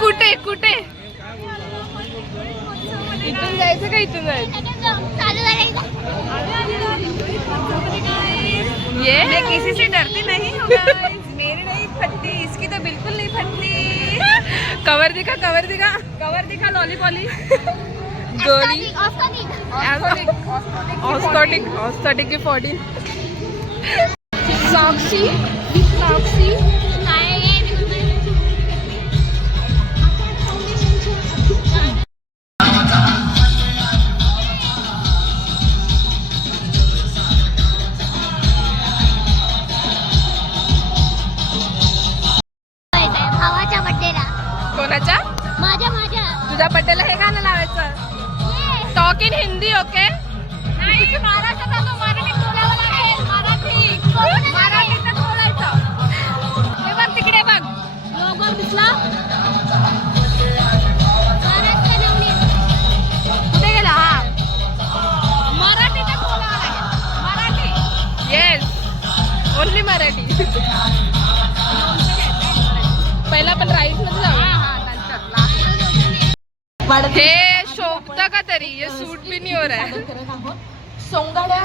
कुठे कुठे इथून जायचं का इथून जायचं? ये मैं किसी से डरती नहीं हूँ guys. मेरी नहीं फटती, इसकी तो बिल्कुल नहीं फटती. कवर दिखा कवर दिखा लॉलीपॉली. गोली ऑस्टोटिक ऑस्टोटिक की 14 साक्षी भावाच्या बड्डेला. कोणाच्या? माझ्या तुझ्या बड्डेला हे गाणं लावायचं. Talk in Hindi okay. नाही महाराष्ट्रात मराठीत बोलावं लागेल. मराठीतच बोलायचं. हे बघ तिकडे बघ लोगो दिसला. महाराष्ट्र नवनीत. कुठे गेला? हा मराठीतच बोलावं लागेल. मराठी. Yes only Marathi. पहिला पण राईस मध्ये जाऊ. हे शोभता का तरी ये सूट भी नहीं हो रहा है. सोंगाड्या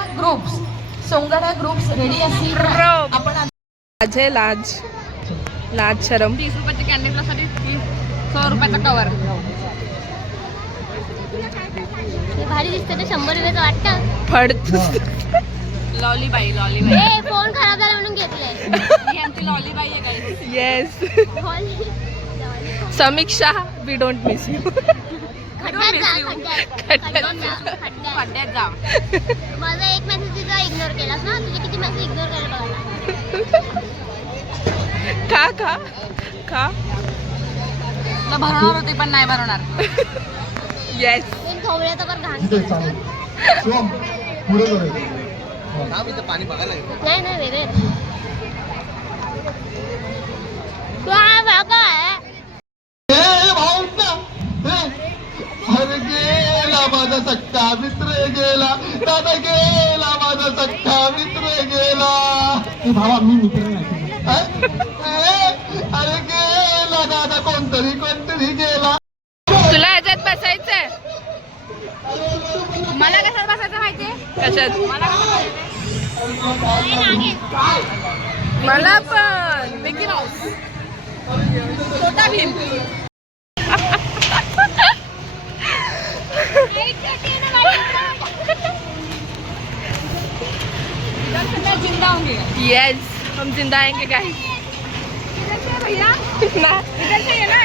ग्रुप्स रेडी असतील आपण लाज है लाज शरम. 30 रुपयाच्या कॅन्डी प्लस साठी 100 रुपयाचा कवर. हे भारी दिसतं ते 100 रुपयाचं वाटतं. फडत लॉलीबाई ए फोन खराब झाला म्हणून घेतलंय. ही आमची लॉलीबाई आहे guys. Yes Samiksha we don't miss you. खड्ड्यात जा. माझा एक मेसेज तुझा इग्नोर केलास ना. तुझे किती मेसेज इग्नोर केले बघा. का तुला भरवणार होती पण नाही भरवणार. येस एक थोबड्याचा पण घाण. नाही वेगळे. तू हा भागा आहे. अरे गेला माझा सख्खा मित्र गेला. दादा गेला माझा सख्खा मित्र गेला. भावा मी मित्र नाही. अरे गेला दादा कोणतरी गेला. तुला याच्यात बसायचंय? मला कशात बसायचं माहितीये? कशात? मला पण मिकी माऊस. छोटा भीम. मैं जिंदा होंगी. यस हम जिंदा आएंगे गाइस. भैया ना इधर से है ना.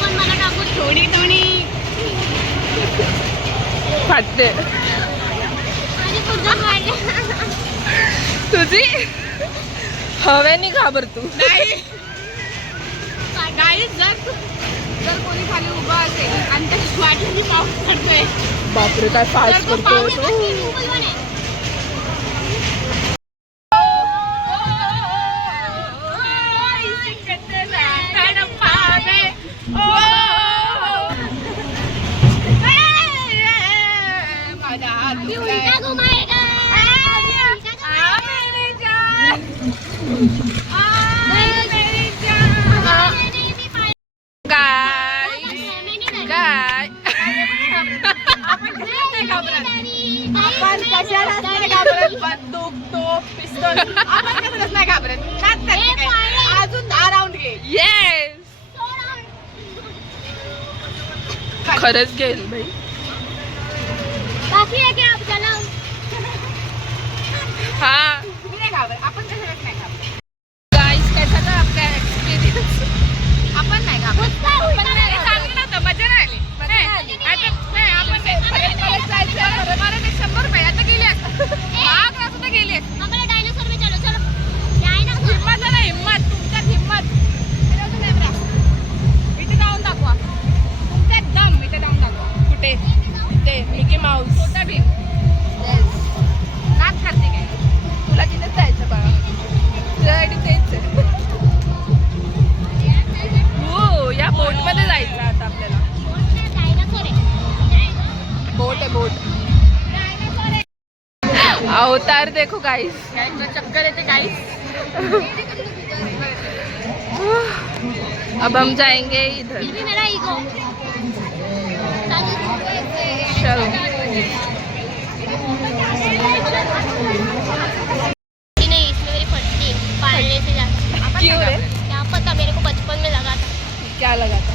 पण मला टाकून थोडी फाटते माझी पुढचं वाढले. तुझी हवेनी घाबर तू. नाही गाईस जर कोणी खाली उभा असेल आणि त्याची वाटली पाऊस पडतोय. बापरे काय फास्ट तर तो पाऊस करतोय नक्की डुबल म्हणे. मी उलटा घुमाएगा. काय आपण कशालाच नाही घाबरत. बंदूक तोफ पिस्तूल आपण कशालाच नाही घाबरत. नाच करते काय. अजून 10 राऊंड घे. येस खरंच घेईल भाई. बाकी है क्या आप चलो. हाँ मी नाही घाबरत. आपण कशालाच नाही घाबरत. गाइस कैसा था आपका एक्सपीरियंस? आपण नाही घाबरत. आपण नाही चांगलं नव्हतं. मजा नाही आली. आपण परत 100 रुपये आता गेली असतात. महाग असं तर गेली असतात. आम्हाला डायनोसॉर में चलो चलो. डायनोसॉर. हिम्मत आहे ना हिम्मत. तुमच्यात हिम्मत. इथे जाऊन दाखवा. तुमच्यात दम इथे जाऊन दाखवा. कुठे? अवतार देखो गाइस. चक्कर येते गाईस. अब हम जाएंगे इधर. फिर भी मेरा ईगो चलो. नहीं, इसमें मेरी फटती है पालने से ज्यादा. क्यों रे? क्या पता, मेरे को बचपन में लगा था. क्या लगा था?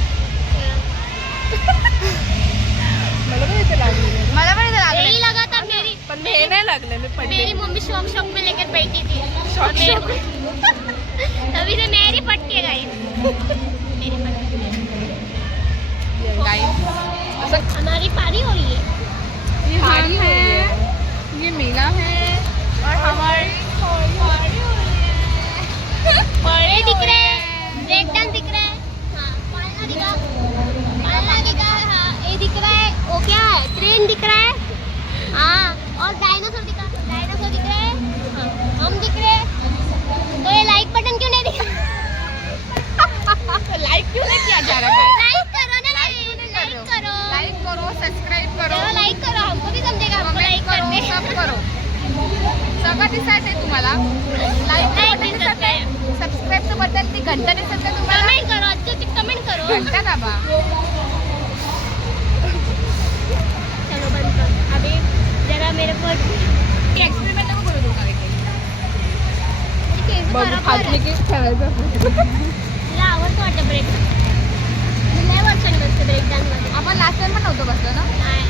मला पण इथे लागली. मला पण इथे लागले. यही लगा था. मेरी पण मी नाही लागले, मी पडली. मेरी मम्मी शौक शौक में लेकर बैठी थी. शौक मेरे शौक. को- तभी से मेरी फटती है गाइस. मेरी फटती गाईस है. हमारी पारी हो रही है. ये हम है, ये मीना है और हमारी ये दिख रहे हैं, ब्रेक डांस दिख रहा है. हाँ, पालना दिखा. हाँ, ये दिख रहा है. वो क्या है? ट्रेन दिख रहा है. हाँ, और डायनासोर दिख रहा है. हाँ, हम दिख रहे हैं. तो ये लाइक बटन क्यों नहीं दिखा? लाइक क्यों नहीं किया जा रहा है? लाइक करो ना, लाइक करो. लाइक करो, सब्सक्राइब करो, चलो लाइक करो, हमको भी समझेगा हमको कमेंट लाइक करो, करते. सब करो. सगळं दिसायचंय तुम्हाला. लाईक दिसत आहे, सबस्क्राईबचं बटन, ती घंटा दिसत आहे तुम्हाला. कमेंट करो, अच्छे से कमेंट करो. घंटा दाबा. चलो बंद कर. अभी जरा मेरे को एक्सपेरिमेंट नको करू तुम्हाला. बघ फाटली की खेळायचं. तुला आवडतो वाटतं ब्रेक. लय वर्षांनी बसते ब्रेक डान्स मध्ये. आपण लास्ट टाइम पण नव्हतो बसलो ना. नाही.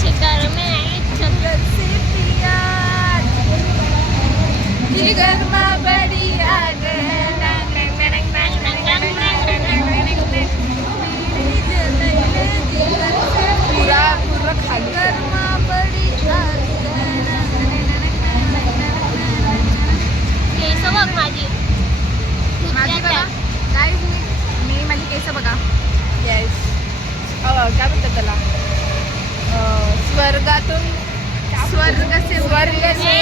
शिकार में आई चक्कर से जिगरमा बड़ी आग पुरा पूर्ण खाली. केस बघ माझी. माझी बघा गाईज, मी माझी केस बघा. येस. काय म्हणतात त्याला? स्वर्गातून स्वर्ग से स्वर्ग से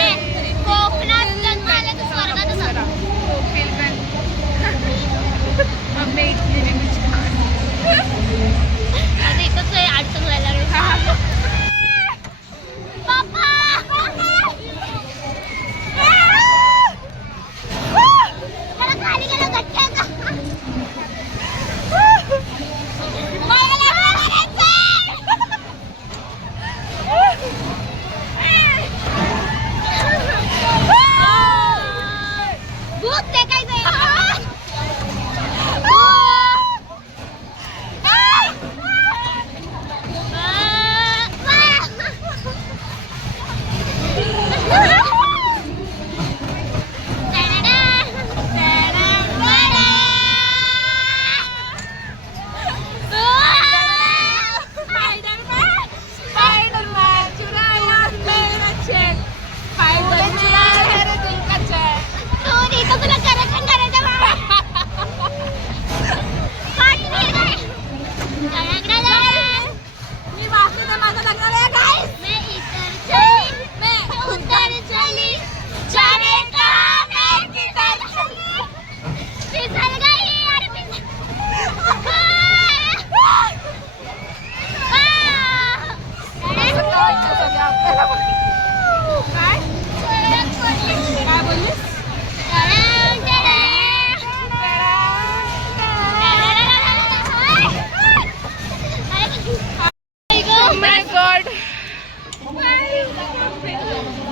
कोकणात जन्म आला तर स्वर्गातच आला. आता इथंच आहे, अडचण व्हायला लागली. पप्पा! जरा खाली गेलं गट्ट्याचं. मला भूत देखायचंय.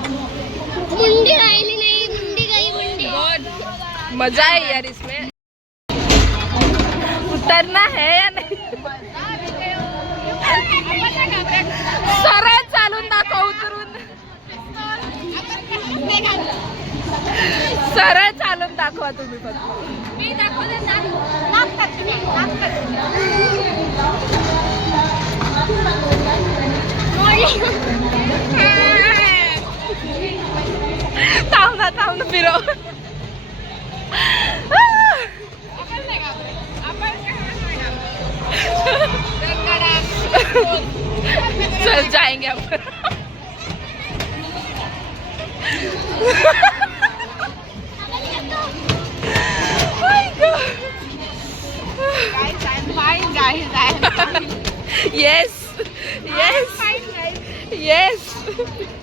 मुंडी राहिली नाही, मुंडी गई मुंडी. मजा है यार इसमें. उतरना है या नहीं? सरळ चालून दाखव. उतरून सरळ चालून दाखवा तुम्ही फक्त. मी दाखवलं ना. लागतात तुम्ही, थांब ना फिरव. चल जाएंगे अपन. Guys, yes yes yes